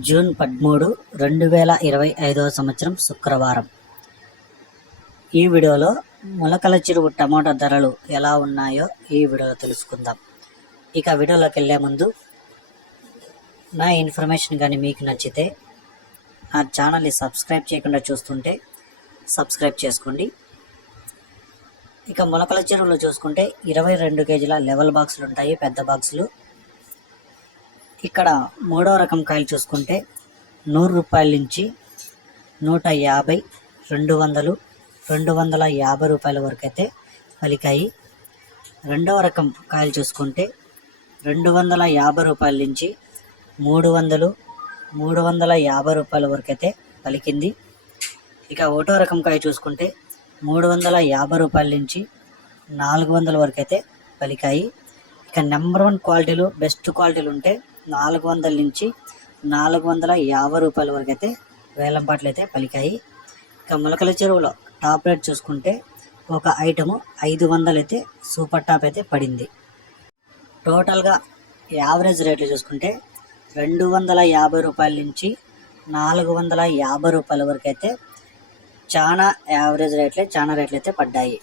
June 13, 2025 సంవత్సరం శుక్రవారం. ఈ వీడియోలో మొలకల చెరువు టమాటా ధరలు ఎలా ఉన్నాయో ఈ వీడియోలో తెలుసుకుందాం. ఇక వీడియోలోకి వెళ్ళే ముందు నా ఇన్ఫర్మేషన్ కానీ మీకు నచ్చితే నా ఛానల్ని సబ్స్క్రైబ్ చేయకుండా చూస్తుంటే సబ్స్క్రైబ్ చేసుకోండి. ఇక మొలకల చెరువులో చూసుకుంటే 22 కేజీల లెవెల్ బాక్సులు ఉంటాయి, పెద్ద బాక్సులు. ఇక్కడ మూడవ రకం కాయలు చూసుకుంటే 100 రూపాయల నుంచి 150, 200, 250 రూపాయల వరకు అయితే పలికాయి. రెండవ రకం కాయలు చూసుకుంటే 250 రూపాయల నుంచి 300, 350 రూపాయల వరకు అయితే పలికింది. ఇక ఒకటో రకం కాయ చూసుకుంటే 350 రూపాయల నుంచి 400 వరకు అయితే పలికాయి. ఇక నెంబర్ 1 క్వాలిటీలు, బెస్ట్ క్వాలిటీలు ఉంటే 400 నుంచి 450 రూపాయల వరకు అయితే వేలంపాట్లు అయితే పలికాయి. ఇక మొలకల చెరువులో టాప్ రేట్ చూసుకుంటే ఒక ఐటము 500 అయితే సూపర్ టాప్ అయితే పడింది. టోటల్గా యావరేజ్ రేట్లు చూసుకుంటే 250 రూపాయల నుంచి 450 రూపాయల వరకు అయితే చాలా రేట్లు అయితే పడ్డాయి.